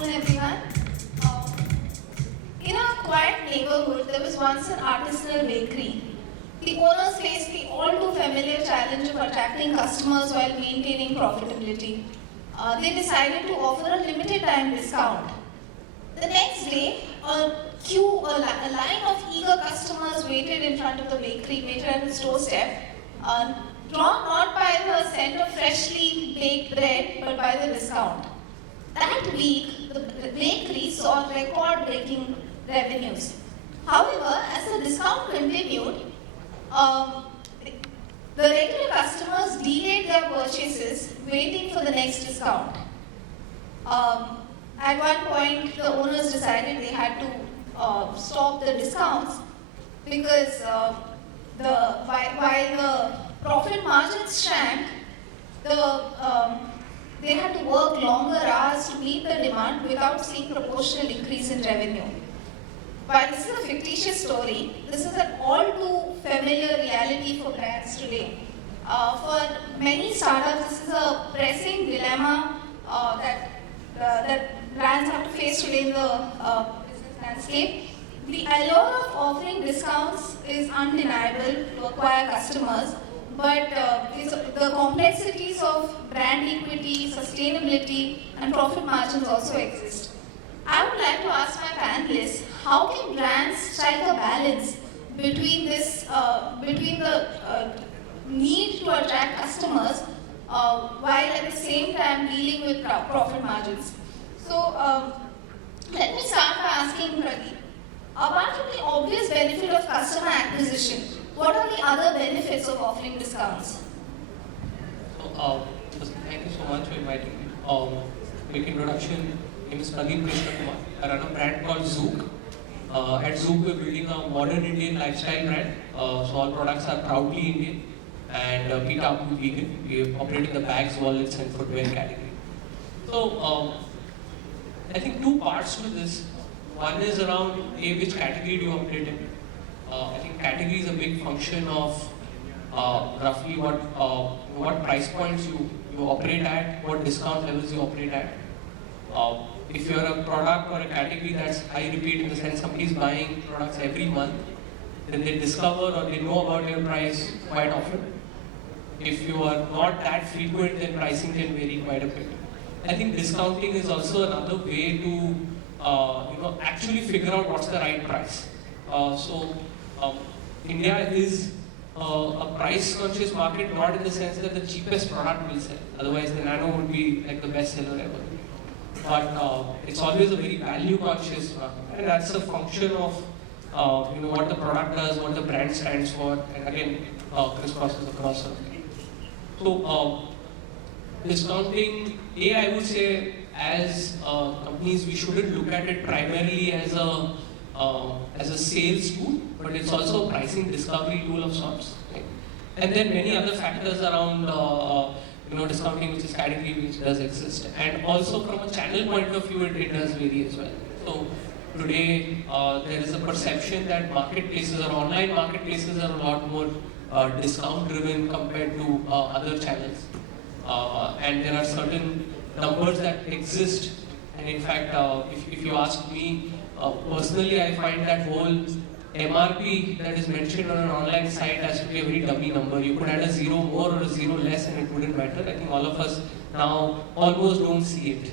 afternoon, everyone. In a quiet neighborhood, there was once an artisanal bakery. The owners faced the all too familiar challenge of attracting customers while maintaining profitability. They decided to offer a limited time discount. The next day, a line of eager customers waited in front of the bakery, waited at its doorstep, drawn not by the scent of freshly baked bread, but by the discount. That week, the bakery saw record-breaking revenues. However, as the discount continued, the regular customers delayed their purchases, waiting for the next discount. At one point, the owners decided they had to stop the discounts because while the profit margins shrank, they had to work longer hours to meet the demand without seeing proportional increase in revenue. While this is a fictitious story, this is an all too familiar reality for brands today. For many startups, this is a pressing dilemma that brands have to face today in the business landscape. The allure of offering discounts is undeniable to acquire customers, but the complexities of brand equity, sustainability, and profit margins also exist. I would like to ask my panelists, how can brands strike a balance between the need to attract customers while at the same time dealing with profit margins? So let me start by asking Pradeep. Apart from the obvious benefit of customer acquisition, what are the other benefits of offering discounts? So, thank you so much for inviting me. Quick introduction. My name is Pradeep Krishnakumar. I run a brand called Zouk. At Zouk, we're building a modern Indian lifestyle brand. So all products are proudly Indian and we target vegan. We operate in the bags, wallets, and footwear category. So I think two parts to this. One is around which category do you operate in. I think category is a big function of roughly what price points you operate at, what discount levels you operate at. If you're a product or a category that's high repeat in the sense somebody's buying products every month, then they discover or they know about your price quite often. If you are not that frequent, then pricing can vary quite a bit. I think discounting is also another way to actually figure out what's the right price. India is a price-conscious market, not in the sense that the cheapest product will sell. Otherwise, the Nano would be like the best seller ever. But it's always a very value-conscious market, and that's a function of what the product does, what the brand stands for, and again, crisscrosses across. So, discounting, I would say, as companies, we shouldn't look at it primarily as a sales tool, but it's also a pricing discovery tool of sorts. Right? And then many other factors around discounting, which is category, which does exist. And also from a channel point of view, it does vary as well. So today, there is a perception that marketplaces or online marketplaces are a lot more discount driven compared to other channels. And there are certain numbers that exist. And in fact, if you ask me, personally, I find that whole MRP that is mentioned on an online site has to be a very dummy number. You could add a zero more or a zero less and it wouldn't matter. I think all of us now almost don't see it.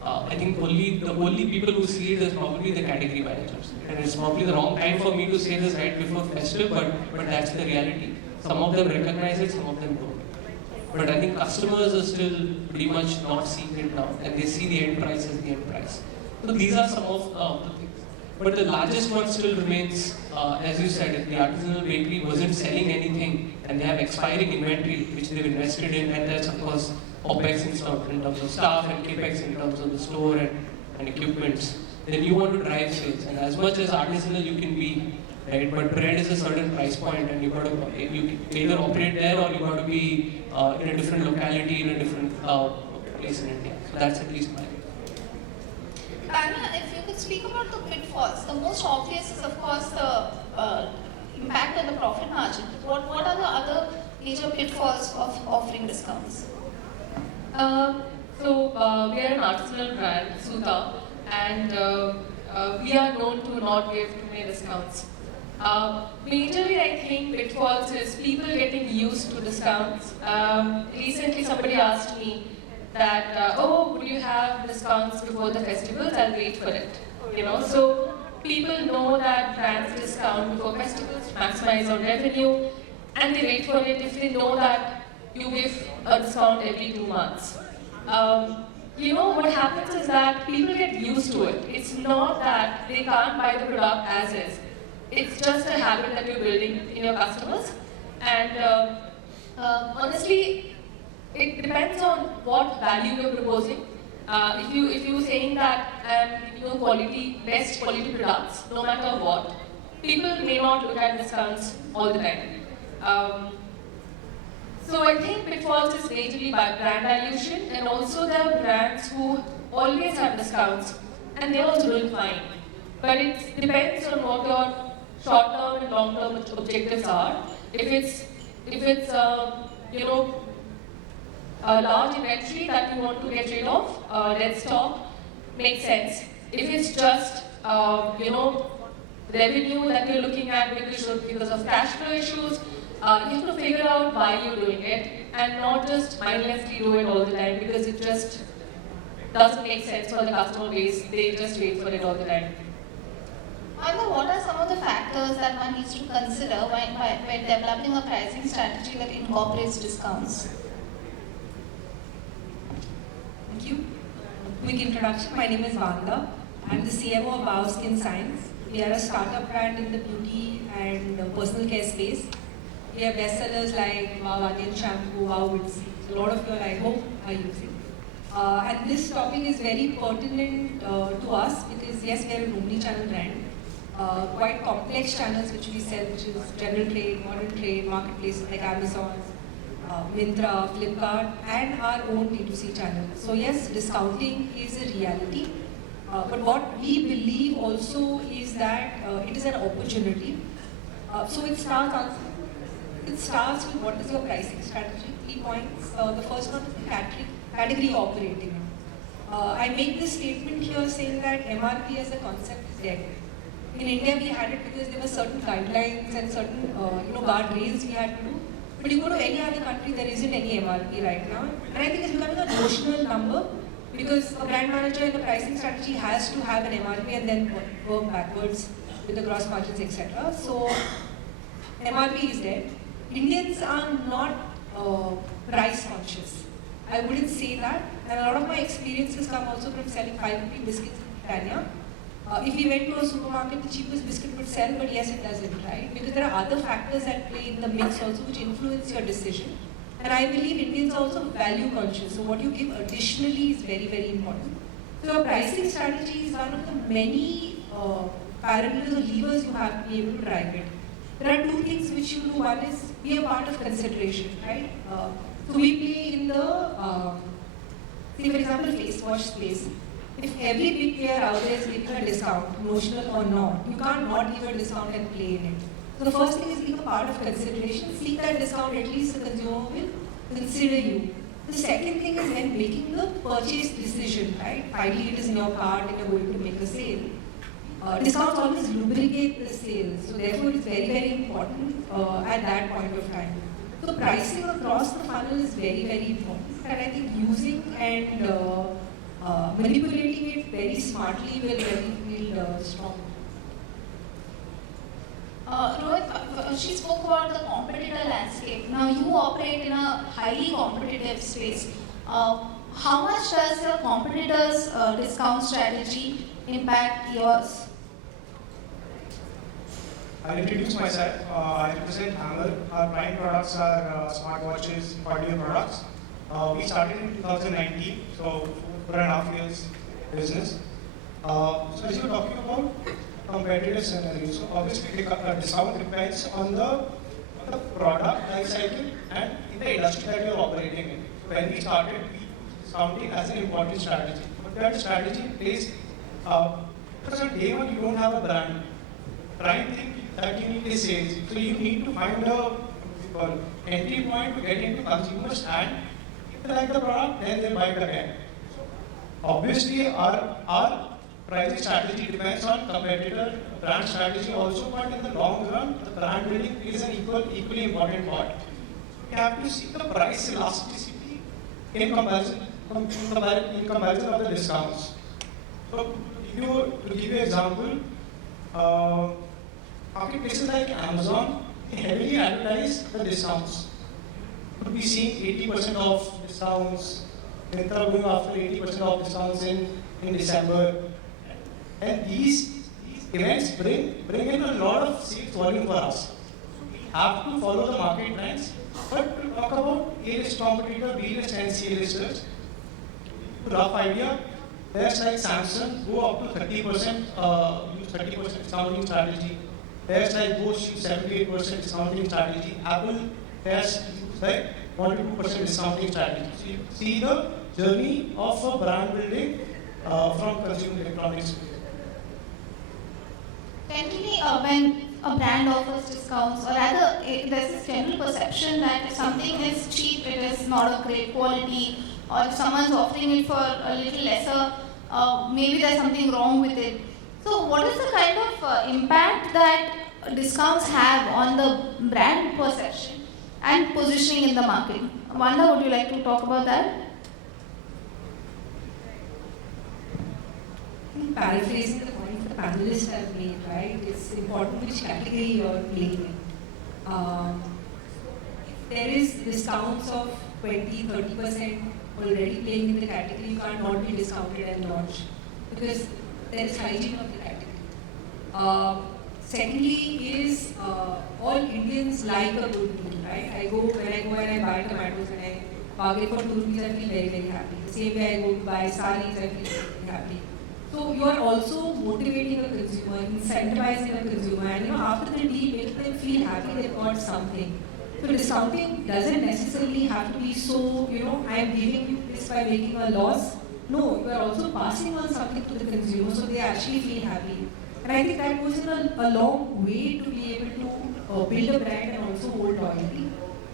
I think the only people who see it is probably the category managers. And it's probably the wrong time for me to say this right before festive, but that's the reality. Some of them recognize it, some of them don't. But I think customers are still pretty much not seeing it now, and they see the end price as the end price. So these are some of the things. But the largest one still remains, as you said, if the artisanal bakery wasn't selling anything and they have expiring inventory which they've invested in, and that's of course OPEX in terms of staff and CAPEX in terms of the store and equipments, then you want to drive sales. And as much as artisanal you can be, right? But bread is a certain price point, and you either operate there or you got to be in a different locality, in a different place in India. So that's at least my view. Taniya, if you could speak about the pitfalls. The most obvious is, of course, the impact on the profit margin. What are the other major pitfalls of offering discounts? So we are an artisanal brand, Suta, and we are known to not give too many discounts. Majorly, I think pitfalls is people getting used to discounts. Recently, somebody asked me that, oh, would you have discounts before the festivals? I'll wait for it. You know, so people know that brands discount before festivals to maximize on revenue, and they wait for it if they know that you give a discount every 2 months. You know, what happens is that people get used to it. It's not that they can't buy the product as is. It's just a habit that you're building in your customers. And honestly, it depends on what value you're proposing. If you're saying that I'm giving you quality, best quality products, no matter what, people may not look at discounts all the time. So I think pitfalls is majorly by brand dilution, and also there are brands who always have discounts and they're also doing fine. But it depends on what your short-term and long-term objectives are. If it's you know, a large inventory that you want to get rid of, dead stock, makes sense. If it's just you know, revenue that you're looking at because of cash flow issues, you have to figure out why you're doing it and not just mindlessly do it all the time, because it just doesn't make sense for the customer base. They just wait for it all the time. Vanda, what are some of the factors that one needs to consider when developing a pricing strategy that incorporates discounts? Thank you. Quick introduction. My name is Vanda. I'm the CMO of Wow Skin Science. We are a startup brand in the beauty and personal care space. We have bestsellers like Wow Onion Shampoo, Wow Witsy. A lot of you, I hope, are using. And this topic is very pertinent to us because yes, we are an omni-channel brand. Quite complex channels which we sell, which is general trade, modern trade, marketplaces like Amazon, Myntra, Flipkart, and our own D2C channel. So yes, discounting is a reality. But what we believe also is that it is an opportunity. So it starts with what is your pricing strategy, 3 points. The first one is the category operating. I make this statement here saying that MRP as a concept is dead. In India, we had it because there were certain guidelines and certain guardrails we had to do. But you go to any other country, there isn't any MRP right now. And I think it's becoming a notional number because a brand manager in the pricing strategy has to have an MRP and then work backwards with the gross margins, etc. So MRP is dead. Indians are not price conscious. I wouldn't say that. And a lot of my experiences come also from selling 5 rupee biscuits in Taniya. If we went to a supermarket, the cheapest biscuit would sell, but yes, it doesn't, right? Because there are other factors that play in the mix also which influence your decision. And I believe Indians are also value conscious. So what you give additionally is very, very important. So a pricing strategy is one of the many parameters or levers you have to be able to drive it. There are 2 things which you do. One is be a part of consideration, right? So we play in the, say for example, face wash space. If every big player out there is giving a discount, notional or not, you can't not give a discount and play in it. So the first thing is being a part of consideration. Seek that discount, at least the consumer will consider you. The second thing is then making the purchase decision, right? Finally, it is in your cart and you're going to make a sale. Discounts always lubricate the sale, so therefore it's very, very important at that point of time. So pricing across the funnel is very, very important, and I think using and manipulating it very smartly will really feel strong. Rohit, she spoke about the competitor landscape. Now you operate in a highly competitive space. How much does your competitors' discount strategy impact yours? I'll introduce myself. I represent Hammer. Our prime products are smartwatches, audio products. We started in 2019, so 4.5 years business. So as you were talking about competitive scenarios, so obviously discount depends on the product life cycle and in the industry that you're operating in. So when we started, we used discounting as an important strategy. But that strategy plays, because on day one you don't have a brand. Prime thing that you need is sales. So you need to find a entry point to get into consumers, and if they like the product, then they buy it again. Obviously, our pricing strategy depends on competitor brand strategy also, but in the long run, the brand building is an equally important part. We have to see the price elasticity in comparison of the discounts. So, to give you an example, marketplaces like Amazon heavily advertise the discounts. Could be seeing 80% off discounts, Myntra going after 80% off discounts in December. And these events bring in a lot of sales volume for us. So we have to follow the market trends. But to talk about A-list competitor, B-list and C-listers, rough idea, there's like Samsung go up to 30%, use 30% discounting strategy. There's like Bosch use 78% discounting strategy. Apple has like 1 to 2% discounting strategy. So you see the journey of a brand building from consumer electronics. Generally, when a brand offers discounts, or rather, there's this general perception that if something is cheap, it is not of great quality, or if someone's offering it for a little lesser, maybe there's something wrong with it. So, what is the kind of impact that discounts have on the brand perception and positioning in the market? Vanda, would you like to talk about that? Paraphrasing the point the panelists have made, right? It's important which category you're playing in. There is discounts of 20-30% already playing in the category, you can't not be discounted and launch because there is hygiene of the category. Secondly is all Indians like a good meal, right? When I go and I buy tomatoes and I bargain for 2 rupees, I feel very, very happy. The same way I go to buy saris, I feel very happy. So you are also motivating a consumer, incentivizing a consumer, and after the deal, make them feel happy they've got something. So discounting doesn't necessarily have to be so, I am giving you this by making a loss. No, you are also passing on something to the consumer so they actually feel happy. And I think that goes in a long way to be able to build a brand and also hold loyalty.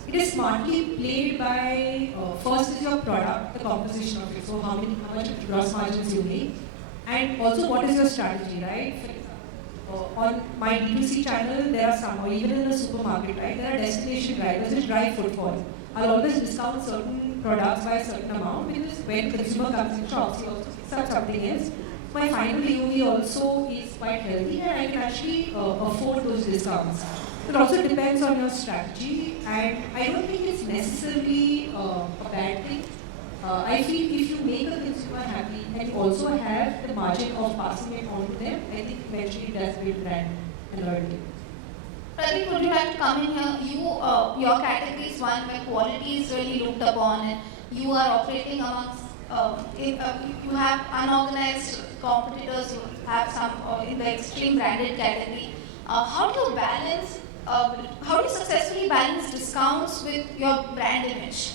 It is smartly played by, first is your product, the composition of it, so how much gross margins you make, and also what is your strategy, right? On my D2C channel, there are some, or even in the supermarket, right, there are destination drivers which drive footfall. I'll always discount certain products by a certain amount because when consumer comes in shops, he also picks up something else. My final AOV also is quite healthy and I can actually afford those discounts. It also depends on your strategy, and I don't think it's necessarily a bad thing. I feel if you make a consumer happy and you also have the margin of passing it on to them, I think eventually it does build brand and loyalty. Pradeep, would you like to come in here? Your category is one where quality is really looked upon, and you are operating amongst, you have unorganized competitors, you have some in the extreme branded category. How do you successfully balance discounts with your brand image?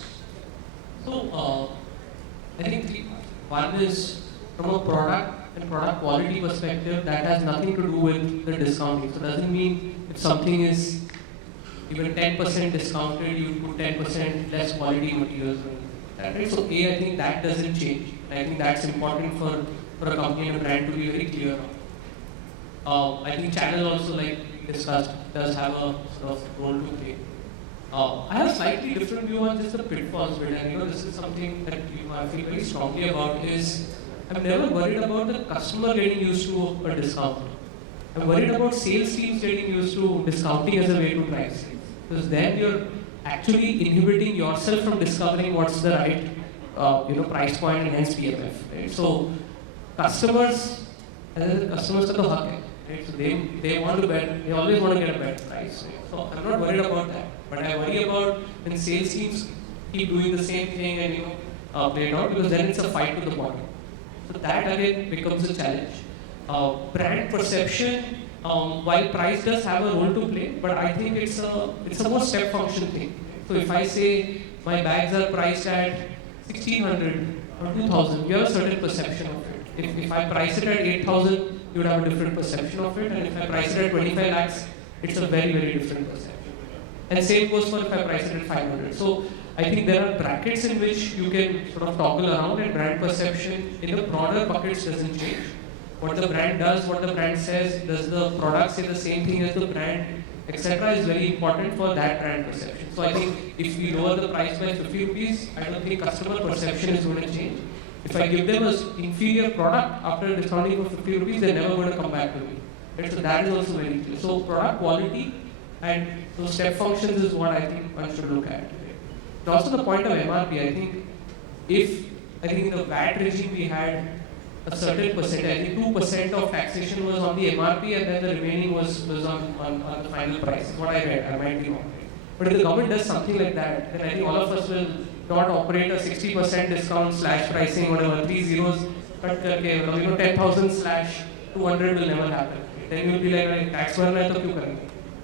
So, I think one is from a product and product quality perspective, that has nothing to do with the discounting. So, it doesn't mean if something is even 10% discounted, you put 10% less quality materials. Right? So, I think that doesn't change. I think that's important for a company and a brand to be very clear on. I think channel also, like we discussed, does have a sort of role to play. I have a slightly different view on just the pitfalls bit, and this is something that I feel very strongly about. Is I'm never worried about the customer getting used to a discount. I'm worried about sales teams getting used to discounting as a way to price, because then you're actually inhibiting yourself from discovering what's the right price point and hence PMF. Right? So customers are the haq hai, right? So they want to bet, they always want to get a better price. Right? So I'm not worried about that. But I worry about when sales teams keep doing the same thing and play it out, because then it's a fight to the bottom. So that again becomes a challenge. Brand perception, while price does have a role to play, but I think it's a more step function thing. So if I say my bags are priced at 1,600 or 2,000, you have a certain perception of it. If I price it at 8,000, you would have a different perception of it, and if I price it at 25 lakhs, it's a very, very different perception. And same goes for if I price it at 500. So I think there are brackets in which you can sort of toggle around, and brand perception in the broader buckets doesn't change. What the brand does, what the brand says, does the product say the same thing as the brand, etc. is very important for that brand perception. So I think if we lower the price by 50 rupees, I don't think customer perception is going to change. If I give them an inferior product after discounting for 50 rupees, they're never going to come back to me. Right? So that is also very clear. So product quality and those step functions is what I think one should look at. Right? Also the point of MRP, I think in the VAT regime we had a certain percentage, I think 2% of taxation was on the MRP and then the remaining was on the final price. Is what I read, I might be wrong. But if the government does something like that, then I think all of us will not operate a 60% discount slash pricing, whatever, 3 zeros, cut karke, 10,000 slash 200 will never happen. Then you'll be like, tax bharna hai to kyun karenge?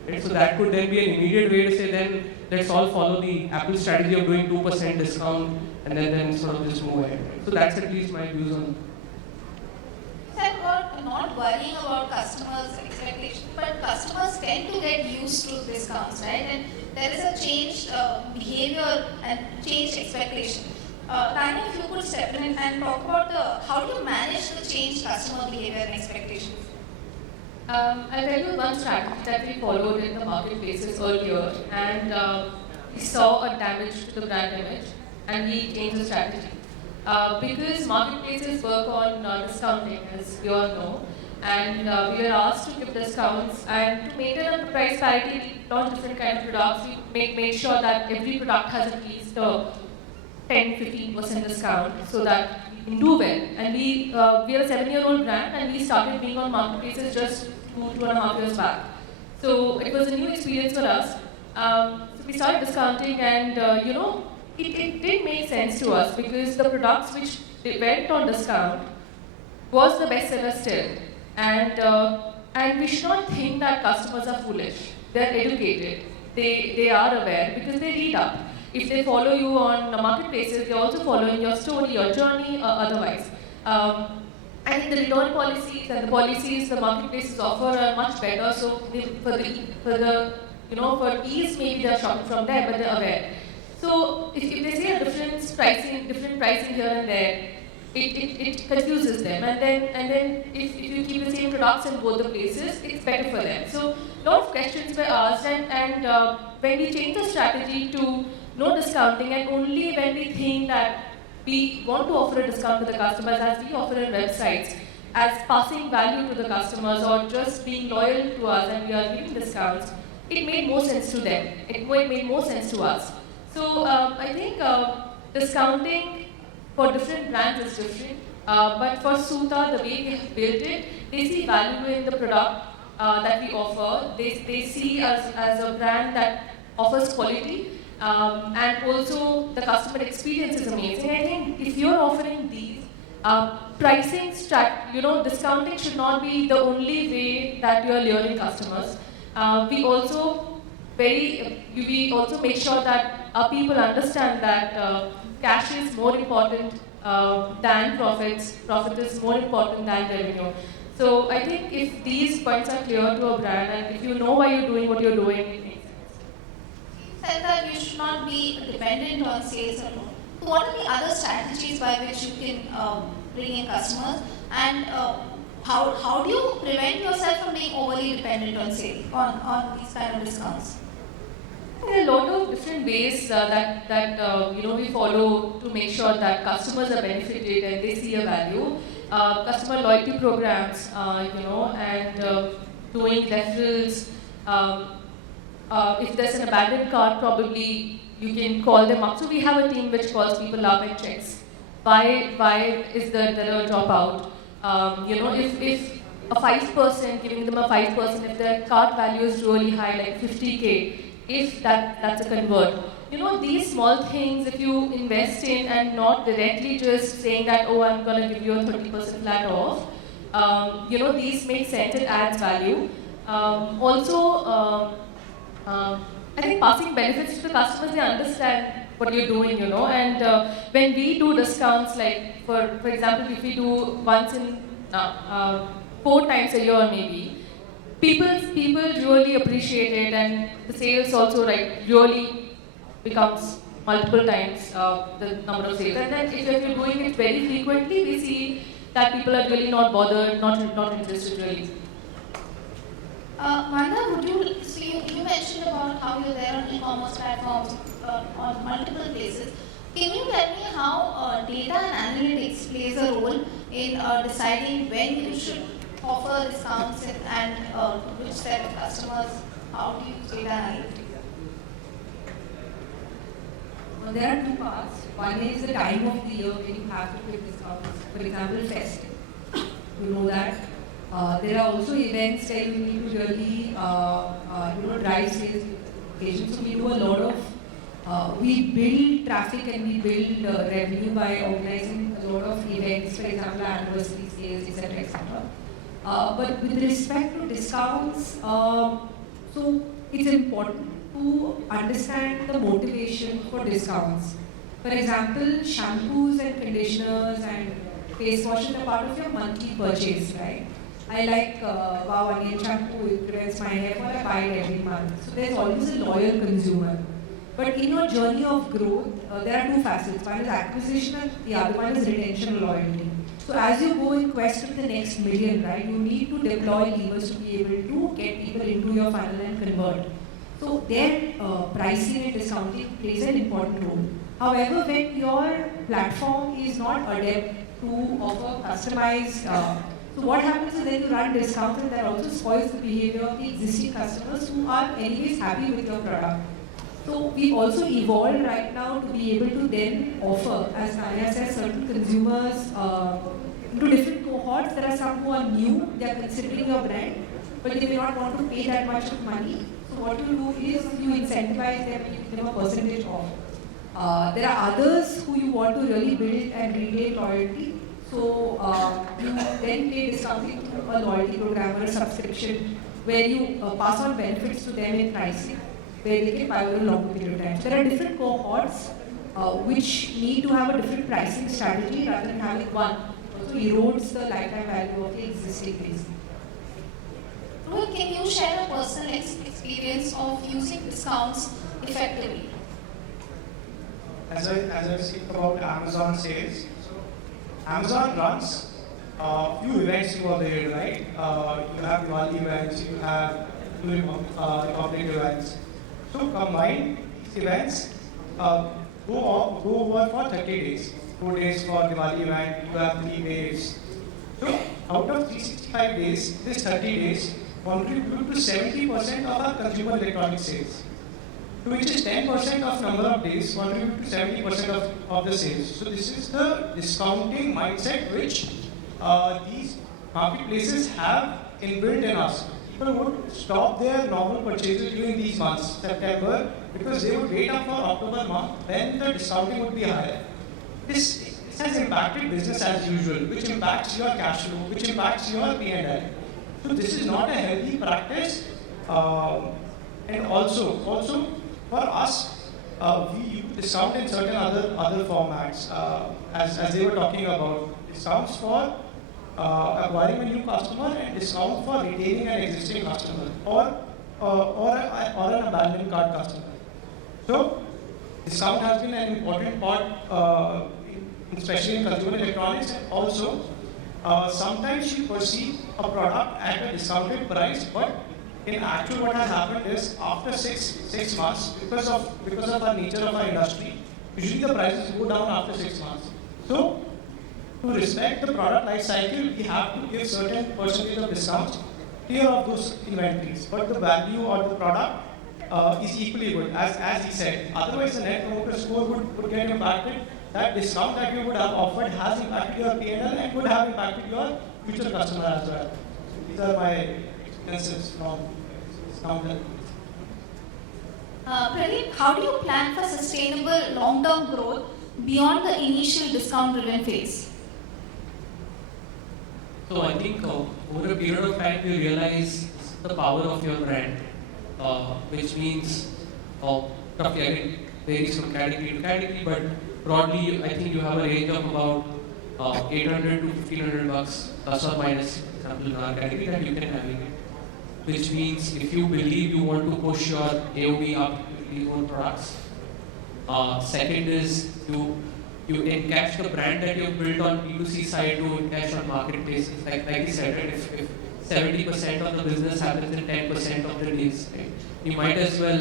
Right? So that could then be an immediate way to say, then let's all follow the Apple strategy of doing 2% discount and then sort of just move ahead. Right? So that's at least my views on. About not worrying about customers' expectations, but customers tend to get used to discounts, right? And there is a changed behavior and changed expectation. Taniya, if you could step in and talk about how do you manage the changed customer behavior and expectations? I'll tell you one strategy that we followed in the marketplaces earlier, and we saw a damage to the brand image, and we changed the strategy. Because marketplaces work on discounting, as you all know, and we were asked to give discounts, and to maintain a price parity, we launched different kind of products. We made sure that every product has at least a 10-15% discount so that we can do well. And we are a 7-year-old brand, and we started being on marketplaces just 2.5 years back. So it was a new experience for us. So we started discounting, and it did make sense to us because the products which went on discount was the bestseller still. And we should not think that customers are foolish. They're educated. They are aware because they read up. If they follow you on the marketplaces, they're also following your story, your journey, or otherwise. I think the return policies and the policies the marketplaces offer are much better. So for ease, maybe they're shopping from there, but they're aware. So if they see a different pricing here and there, it confuses them. And then if you keep the same products in both the places, it's better for them. So a lot of questions were asked, and when we changed the strategy to no discounting, and only when we think that we want to offer a discount to the customers, as we offer in websites, as passing value to the customers or just being loyal to us and we are giving discounts, it made more sense to them. It made more sense to us. So I think discounting for different brands is different, but for Suta, the way we have built it, they see value in the product that we offer. They see us as a brand that offers quality, and also the customer experience is amazing. I think if you're offering these pricing, discounting should not be the only way that you are luring customers. We also make sure that our people understand that cash is more important than profits. Profit is more important than revenue. So I think if these points are clear to a brand, and if you know why you're doing what you're doing, it makes sense. You said that you should not be dependent on sales alone. So what are the other strategies by which you can bring in customers, and how do you prevent yourself from being overly dependent on sales, on these kind of discounts? There are a lot of different ways that we follow to make sure that customers are benefited and they see a value. Customer loyalty programs, and doing referrals. If there's an abandoned cart, probably you can call them up. So we have a team which calls people up and checks why is there a dropout. If a 5%, giving them a 5%, if their cart value is really high, like 50K, if that's a convert. These small things, if you invest in and not directly just saying that, oh, I'm going to give you a 30% flat off, these make sense, it adds value. I think passing benefits to the customers, they understand what you're doing, and when we do discounts, like for example, if we do once in 4 times a year maybe, people really appreciate it, and the sales also really becomes multiple times the number of sales. And then if you're doing it very frequently, we see that people are really not bothered, not interested really. Vanda, so you mentioned about how you're there on e-commerce platforms on multiple places. Can you tell me how data and analytics plays a role in deciding when you should offer discounts and which set of customers? How do you use data analytics? Well, there are two parts. One is the time of the year when you have to give discounts. For example, festive. You know that. There are also events where you need to really drive sales occasions. So we do a lot of, we build traffic and we build revenue by organizing a lot of events, for example, anniversary sales, etc., etc. But with respect to discounts, so it's important to understand the motivation for discounts. For example, shampoos and conditioners and face washes are part of your monthly purchase, right? I like wow, onion shampoo, it prevents my hair fall, I buy it every month. So there's always a loyal consumer. But in your journey of growth, there are two facets. One is acquisition and the other one is retention loyalty. So as you go in quest of the next million, right, you need to deploy levers to be able to get people into your funnel and convert. So there, pricing and discounting plays an important role. However, when your platform is not adept to offer customized, so what happens is then you run discounts and that also spoils the behavior of the existing customers who are anyways happy with your product. So we also evolved right now to be able to then offer, as Taniya says, certain consumers into different cohorts. There are some who are new, they are considering your brand, but they may not want to pay that much of money. So what you do is you incentivize them and you give them a percentage off. There are others who you want to really build and retain loyalty. So you then pay discounting through a loyalty program or a subscription where you pass on benefits to them in pricing, where they can buy over a longer period of time. So there are different cohorts which need to have a different pricing strategy rather than having one. Also erodes the lifetime value of the existing base. Rohit, can you share a personal experience of using discounts effectively? As I speak about Amazon sales, Amazon runs few events throughout the year, right? You have Diwali events, you have Republic events. So combine these events, go over for 30 days. 4 days for Diwali event, you have 3 waves. So out of 365 days, this 30 days contribute to 70% of our consumer electronic sales. To which is 10% of number of days contribute to 70% of the sales. So this is the discounting mindset which these marketplaces have inbuilt in us. People would stop their normal purchases during these months, September, because they would wait up for October month when the discounting would be higher. This has impacted business as usual, which impacts your cash flow, which impacts your P&L. So this is not a healthy practice. And also for us, we use discount in certain other formats, as they were talking about. Discounts for acquiring a new customer and discount for retaining an existing customer or an abandoned cart customer. So discount has been an important part, especially in consumer electronics, and also sometimes you perceive a product at a discounted price, but in actual what has happened is after six months, because of our nature of our industry, usually the prices go down after 6 months. So to respect the product life cycle, we have to give certain percentage of discounts clear of those inventories. But the value of the product is equally good, as he said. Otherwise, the net promoter score would get impacted. That discount that you would have offered has impacted your P&L and would have impacted your future customer as well. So these are my experiences from discount. Pradeep, how do you plan for sustainable long-term growth beyond the initial discount-driven phase? So I think over a period of time you realize the power of your brand, which means roughly again varies from category to category, but broadly I think you have a range of about 800 to 1500 bucks plus or minus, example in our category, that you can navigate. Which means if you believe you want to push your AOV up with these own products, Second is you encash the brand that you've built on B2C side to encash on marketplaces. Like you said, right? If 70% of the business happens in 10% of the days, right? You might as well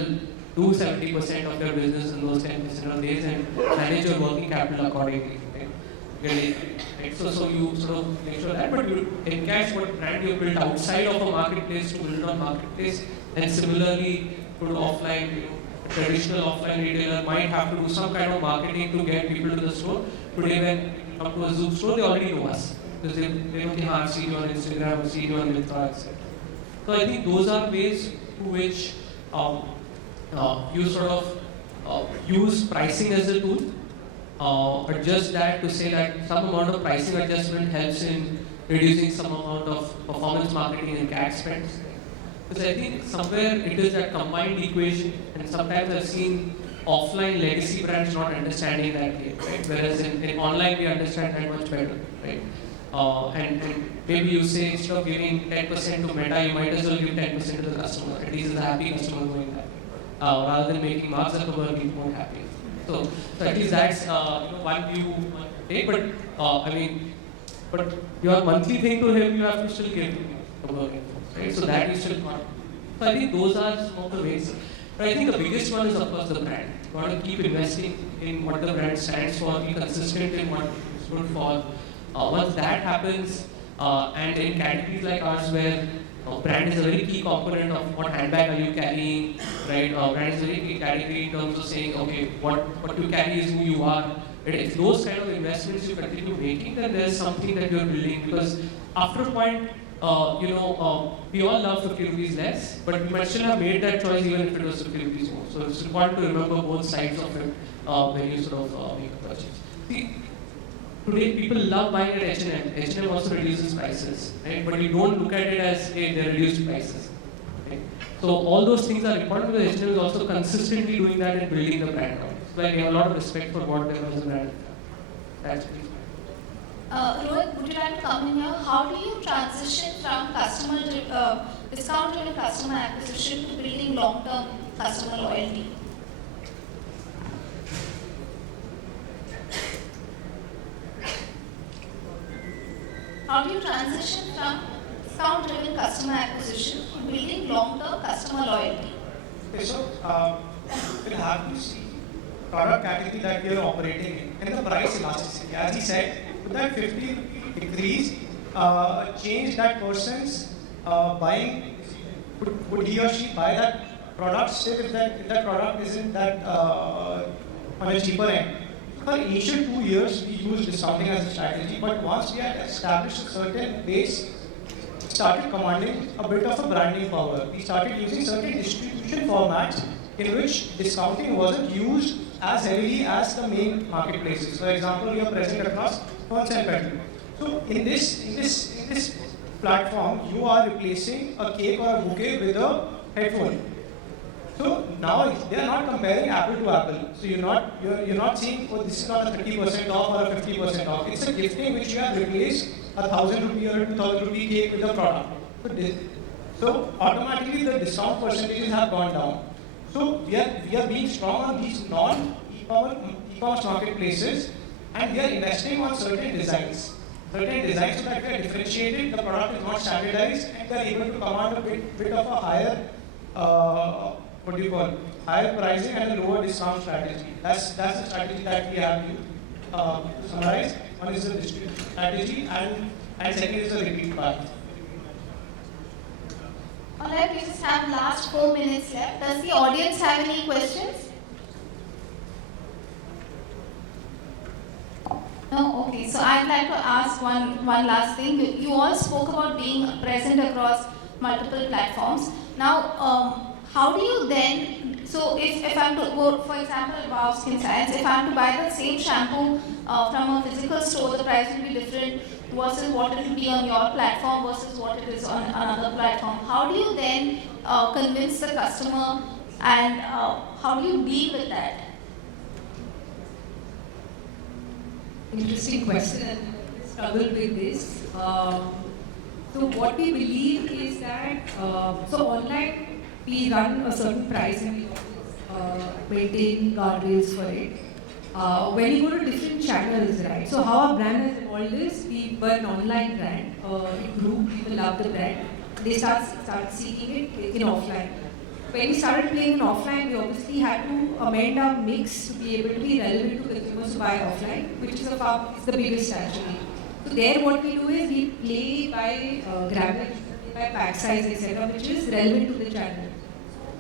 do 70% of your business in those 10% of days and manage your working capital accordingly, right? Right? So you sort of make sure that, but you encash what brand you built outside of a marketplace to build on marketplace, and similarly to offline, a traditional offline retailer might have to do some kind of marketing to get people to the store. Today when you come to a Zouk store, they already know us. Because they know, I've seen you on Instagram, I've seen you on Myntra, etc. So I think those are ways to which you sort of use pricing as a tool. Adjust that to say that some amount of pricing adjustment helps in reducing some amount of performance marketing and CAC spends. Because I think somewhere it is that combined equation, and sometimes I've seen offline legacy brands not understanding that yet, right? Whereas in online we understand that much better, right? And maybe you say instead of giving 10% to Meta, you might as well give 10% to the customer. At least the happy customer going happy, rather than making Mark Zuckerberg be more happy. So at least that's one view one take. But your monthly thing to him, you have to still give to him, right? So that you still can't. So I think those are some of the ways. But I think the biggest one is of course the brand. You got to keep investing in what the brand stands for, be consistent in what it's good for. Once that happens, and in categories like ours where brand is a very key component of what handbag are you carrying, right? Brand is a very key category in terms of saying, okay, what you carry is who you are. If those kind of investments you continue making, then there's something that you're building. Because after a point, we all love 50 rupees less, but we might still have made that choice even if it was 50 rupees more. So it's important to remember both sides of it when you sort of make a purchase. See, today people love buying at H&M. H&M also reduces prices, right? But you don't look at it as, hey, they reduced prices. Okay? So all those things are important because H&M is also consistently doing that and building the brand out. So I have a lot of respect for what they as a brand. That's it. Rohit, would you like to come in here? How do you transition from discount-driven customer acquisition to building long-term customer loyalty? How do you transition from discount-driven customer acquisition to building long-term customer loyalty? Okay, so we'll have to see product category that we are operating in and the price elasticity. As he said, with that 50 rupee increase, change that person's buying, would he or she buy that product still if that product isn't that on a cheaper end? For initial 2 years, we used discounting as a strategy, but once we had established a certain base, we started commanding a bit of a branding power. We started using certain distribution formats in which discounting wasn't used as heavily as the main marketplaces. For example, we are present across Ferns and Perils. So in this platform, you are replacing a cake or a bouquet with a headphone. So now they are not comparing apple to apple. So you're not saying, oh, this is not a 30% off or a 50% off. It's a gifting which you have replaced a 1,000 rupee or a 2,000 rupee cake with a product. So automatically the discount percentages have gone down. So we are being strong on these non-e-commerce marketplaces, and we are investing on certain designs so that we are differentiated, the product is not standardized, and we are able to command a bit of a higher, higher pricing and a lower discount strategy. That's the strategy that we have used. To summarize, one is the distribution strategy, and second is the repeat buy. Alright, we just have last 4 minutes left. Does the audience have any questions? No? Okay, so I'd like to ask one last thing. You all spoke about being present across multiple platforms. Now, how do you then, so if I'm to go, for example, Wow Skin Science, if I'm to buy the same shampoo from a physical store, the price will be different versus what it will be on your platform versus what it is on another platform. How do you then convince the customer, and how do you deal with that? Interesting question, and I struggle with this. So what we believe is that, so online we run a certain price and we always maintain guardrails for it. When you go to different channels, right? So how our brand has evolved is we were an online brand. It grew, people loved the brand. They start seeking it in offline. When we started playing in offline, we obviously had to amend our mix to be able to be relevant to consumers who buy offline, which is the biggest actually. So there what we do is we play by grammage, by pack size, etc., which is relevant to the channel.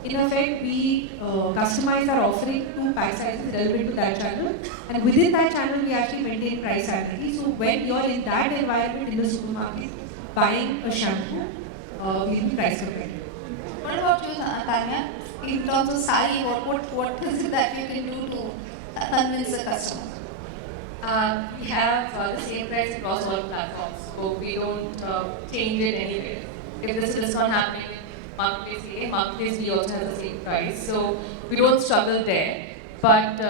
In effect, we customize our offering to pack sizes relevant to that channel, and within that channel, we actually maintain price sanity. So when you're in that environment in the supermarket buying a shampoo, we will be price competitive. What about you, Taniya? In terms of sari, what is it that you can do to convince the customer? We have the same price across all platforms, so we don't change it anywhere. If there's a discount happening in marketplace A, marketplace B also has the same price, so we don't struggle there. But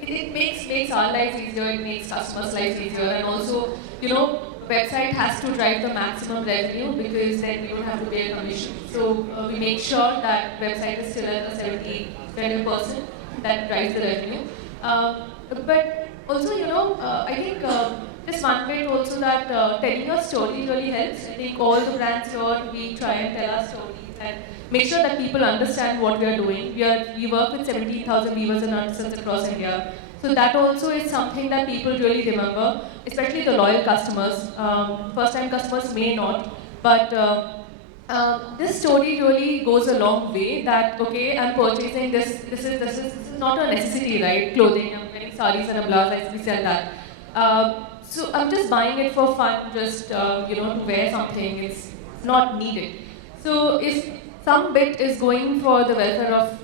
it makes our lives easier, it makes customers' lives easier, and also website has to drive the maximum revenue because then we don't have to pay a commission. So we make sure that website is still at a 70% that drives the revenue. But also, I think just one bit also that telling your story really helps. I think all the brands here, we try and tell our stories and make sure that people understand what we are doing. We work with 17,000 weavers and artisans across India. So that also is something that people really remember, especially the loyal customers. First-time customers may not, but this story really goes a long way. That okay, I'm purchasing this. This is not a necessity, right? Clothing. I'm wearing sarees and a blouse. We sell that. So I'm just buying it for fun, just to wear something. It's not needed. So if some bit is going for the welfare of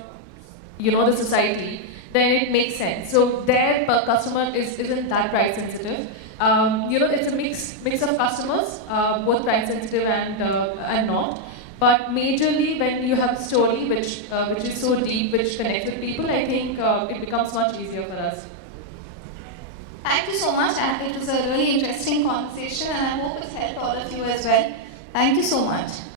the society, then it makes sense. So their customer isn't that price sensitive. It's a mix of customers, both price sensitive and not. But majorly, when you have a story which is so deep, which connects with people, I think it becomes much easier for us. Thank you so much, and it was a really interesting conversation, and I hope it's helped all of you as well. Thank you so much.